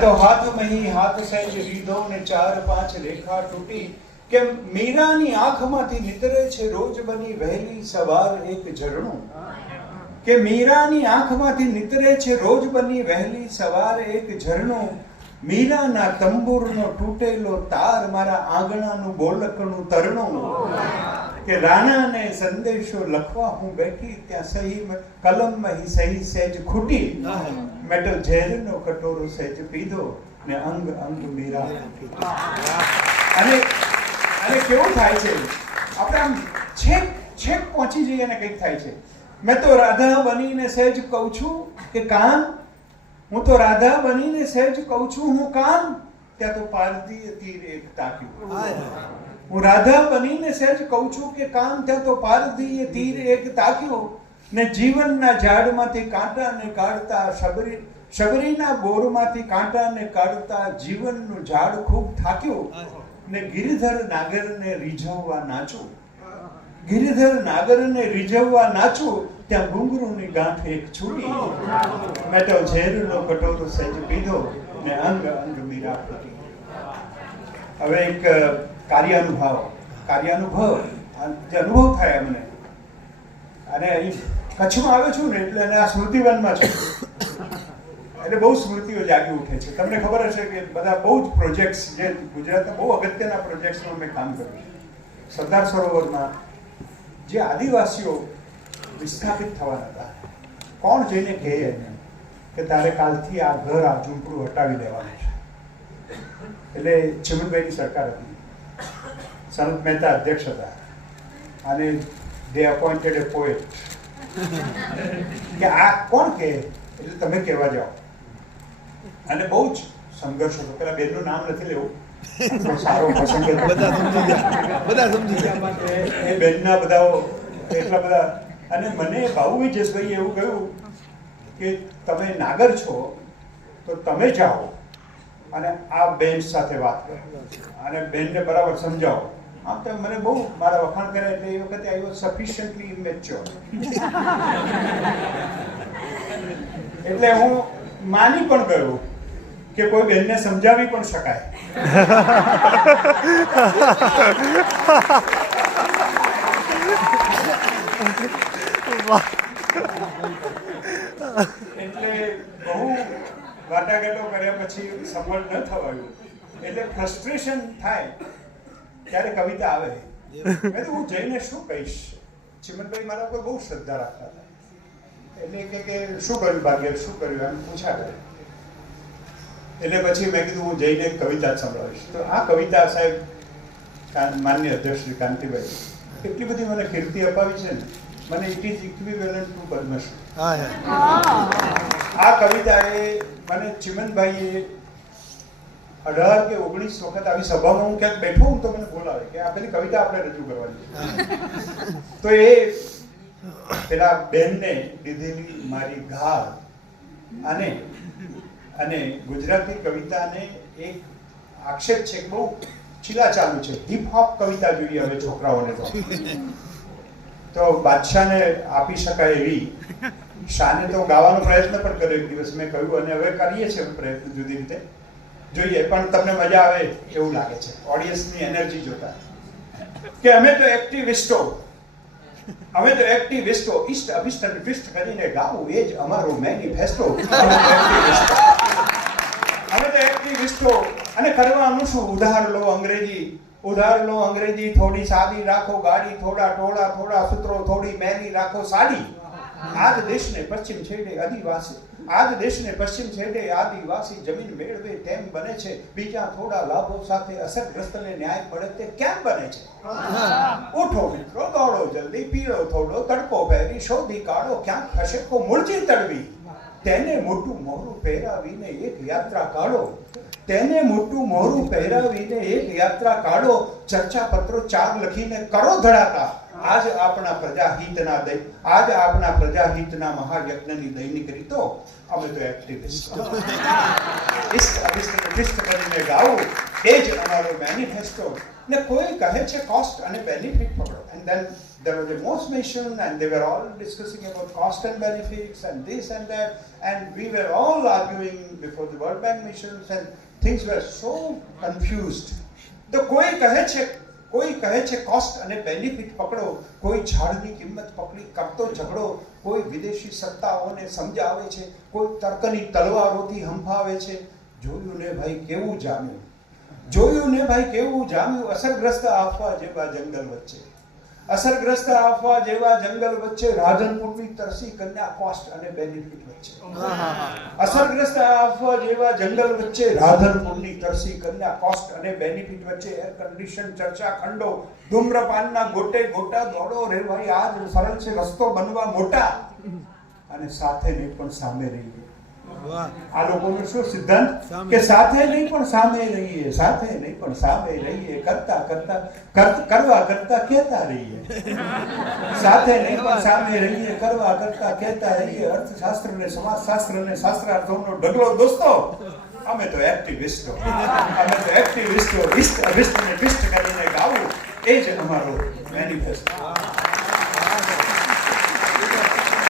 તો હાથ મહી હાથ સહેજ લીધો ને ચાર પાંચ રેખા તૂટી કે મીરાની આંખમાંથી નીતરે છે રોજ બની વહેલી સવાર એક ઝરણું. કે મીરાની આંખમાંથી નીતરે છે રોજ બની વહેલી સવાર એક ઝરણું. મીરાના તંબુરનો તૂટેલો તાર મારા આંગણાનું બોલકનું તરણું. કે રાણાને સંદેશો લખવા હું બેઠી ત્યાં સહી કલમમાં સહી સહેજ ખૂટી. મેટલ ઝેરનો કટોરો સહેજ પીધો ને અંગ અંગ મીરા અને અને કેવું થાય છે? આપણે આમ છેક છેક પહોંચી જઈએ ને કંઈક થાય છે. મેં તો રાધા બનીને સહેજ કહું છું કે કાન. હું તો રાધા બનીને સહેજ કહું છું હું કાન. ત્યાં તો પારધી તીર એક તાક્યું હું રાધા બનીને સહેજ કહું છું કે કામ ત્યાં તો પારધીએ તીર એક તાક્યો ને જીવનના ઝાડમાંથી કાંટાને કાઢતા શબરી, શબરીના બોરમાંથી કાંટાને કાઢતા જીવનનું ઝાડ ખૂબ થાક્યો ને ગિરિધર નાગરને રીઝવવા નાચો. ગિરિધર નાગરને રીઝવવા નાચો, ત્યાં ઘુંઘરુની ગાંઠ એક છૂટી. મેં તો ઝેરનો કટોરો સહેજ પીધો ને અંગ અંગ મીરા હવે એક કાર્યાનુભાવ, કાર્યાનુભવ જે અનુભવ થાય મને અને અહીં કચ્છમાં આવ્યો છું ને એટલે આ સ્મૃતિવનમાં છું. એટલે બહુ સ્મૃતિઓ જાગી ઉઠે છે. તમને ખબર હશે કે બધા બહુ જ પ્રોજેક્ટ્સ, જે ગુજરાતના બહુ અગત્યના પ્રોજેક્ટ્સમાં મેં કામ કર્યું છે. સરદાર સરોવરમાં જે આદિવાસીઓ વિસ્થાપિત થવાના હતા, કોણ જઈને કહે એને કે તારે કાલથી આ ઘર આ ઝૂંપડું હટાવી દેવાનું છે? એટલે ચિમનભાઈની સરકાર હતી. સનત મહેતા અધ્યક્ષ હતા. અને દે અપોઇન્ટેડ એ પોએટ કે આ કોણ કહે એટલે તમે કહેવા જાઓ. અને બહુ જ સંઘર્ષ હતો પેલા બેનનું નામ નથી લેવું. સારો પ્રસંગ બધા સમજી ગયા. બધા સમજી ગયા. એ- બેનના બધા એટલા બધા. અને મને ભાઉ વિજેશભાઈ એવું કહ્યું કે તમે નાગર છો તો તમે જાઓ. અને આ બેન સાથે વાત કરો. અને બેનને બરાબર સમજાવો. આમ તો મને બહુ મારા વખાણ કર્યા એટલે એ વખતે આઈ વોઝ સફિશિયન્ટલી ઇમેચ્યોર એટલે હું માની પણ ગયો કે કોઈ બેનને સમજાવી પણ શકાય. એટલે બહુ વાટાઘાટો કર્યા પછી સફળ ન થવાયું. એટલે ફ્રસ્ટ્રેશન થાય ત્યારે કવિતા આવે. કીધું હું જઈને શું કહીશ? ચિમનભાઈ મારા પર બહુ શ્રદ્ધા રાખતા હતા. એટલે કે કે શું કર્યું ભાગ્ય? શું કર્યું? એમ પૂછ્યા કરે એટલે પછી મેં કીધું હું જઈને કવિતા જ સંભળાવીશ. તો આ કવિતા સાહેબ માન્ય અધ્યક્ષ શ્રી કાંતિભાઈ એટલી બધી મને કીર્તિ અપાવી છે ને મને it is equivalent to Padmashri. આ કવિતાએ મને ચિમનભાઈએ અઢાર કે ઓગણીસ વખત આવી સભામાં હું ક્યાંક બેઠો હું તો મને બોલાવે કે આ પેલી કવિતા આપણે રજૂ કરવાની છે. તો એ પેલા બેનને લીધેલી મારી ઘાલ અને અને ગુજરાતી કવિતાને એક આક્ષેપ છે કે બહુ ચીલા ચાલુ છે. હિપ હોપ કવિતા જોઈએ હવે છોકરાઓને તો. તો બાદશાહને આપી શકાય એવી. શાને તો ગાવાનો પ્રયત્ન પણ કર્યો એક દિવસ. મેં કહ્યું અને હવે કરીએ છીએ પ્રયત્ન જુદી રીતે. જોઈએ, પણ તમને મજા આવે એવું લાગે છે. ઓડિયન્સની એનર્જી જોતા. કે અમે તો એક્ટિવિસ્ટો અમે તો એક્ટિવિસ્ટો ઈષ્ટ અભિષ્ટ અને પૃષ્ઠ કરીને ગાવું, એ જ અમારો મેનિફેસ્ટો અમે તો એક્ટિવિસ્ટો અને કરવાનું શું? ઉધાર લો અંગ્રેજી. ઉધાર લો અંગ્રેજી. થોડી સાદી રાખો ગાડી, થોડા ટોળા, થોડા સૂત્રો, થોડી મેલી રાખો સાડી. આજ દેશને પશ્ચિમ છેડે આદિવાસી. આજ દેશને પશ્ચિમ છેડે આદિવાસી જમીન મેળવે તેમ બને છે. બીજા થોડા લાભો સાથે અસરગ્રસ્તને ન્યાય મળે તે કેમ બને છે? ઉઠો મિત્રો, દોડો જલ્દી, પીળો થોડો, તડકો પહેરી, શોધી કાઢો, ક્યાંક હશે કો મૂળજી તડવી તેને મોટું મોરું પહેરાવીને એક યાત્રા કાઢો. તેને મોટું મોરું પહેરાવીને એક યાત્રા કાઢો. ચર્ચા પત્રો ચાર લખીને કરો ધડાકા. આજ આપણા પ્રજાહિતના દૈ આજ આપણા પ્રજાહિતના મહાયજ્ઞની દૈનિક રીતો. અમે તો એક્ટિવિસ્ટ કરીને ગાવું. એ જ અમારો મેનિફેસ્ટો ને કોઈ કહે છે કોસ્ટ અને બેનિફિટ પકડો. And then there was a most mission, and they were all discussing about cost and benefits and this and that, and we were all arguing before the World Bank missions, and things were so confused. તો કોઈ કહે છે કોઈ કહે છે cost અને benefit પકડો કોઈ ઝાડની કિંમત પકડી કરતો ઝઘડો કોઈ વિદેશી સત્તાઓને સમજાવે છે કોઈ તર્કની તલવારોથી હંફાવે છે જોયું ને ભાઈ કેવું જામ્યું જોયું ને ભાઈ કેવું જામ્યું અસરગ્રસ્ત આફવા જેવા જંગલ વચ્ચે અસરગ્રસ્ત આફવા જેવા જંગલ વચ્ચે રાધનપુરની તરસી કન્યા કોસ્ટ અને બેનિફિટ વચ્ચે. અસરગ્રસ્ત આફવા જેવા જંગલ વચ્ચે રાધનપુરની તરસી કન્યા કોસ્ટ અને બેનિફિટ વચ્ચે એર કન્ડિશન ચર્ચા ખંડો ધૂમ્રપાનના ગોટે ગોટા દોડો રે ભાઈ આ સરળ છે રસ્તો બનવા મોટા. અને સાથે ને પણ સામે રહીએ વાહ આ લોકોનો શું સિદ્ધાંત? કે સાથે નહીં પણ સામે રહીએ સાથે નહીં પણ સામે રહીએ કરતા કરતા કરવા કરતા કહેતા રહીએ. સાથે નહીં પણ સામે રહીએ કરવા કરતા કહેતા રહીએ. અર્થશાસ્ત્ર ને સમાજશાસ્ત્ર ને શાસ્ત્રાર્થોનો ઢગલો દોસ્તો અમે તો એક્ટિવિસ્ટો અમે તો એક્ટિવિસ્ટો વિસ્ટ વિસ્ટ ને વિસ્ટ કરીને ગાવું એ જ અમારો મેનિફેસ્ટો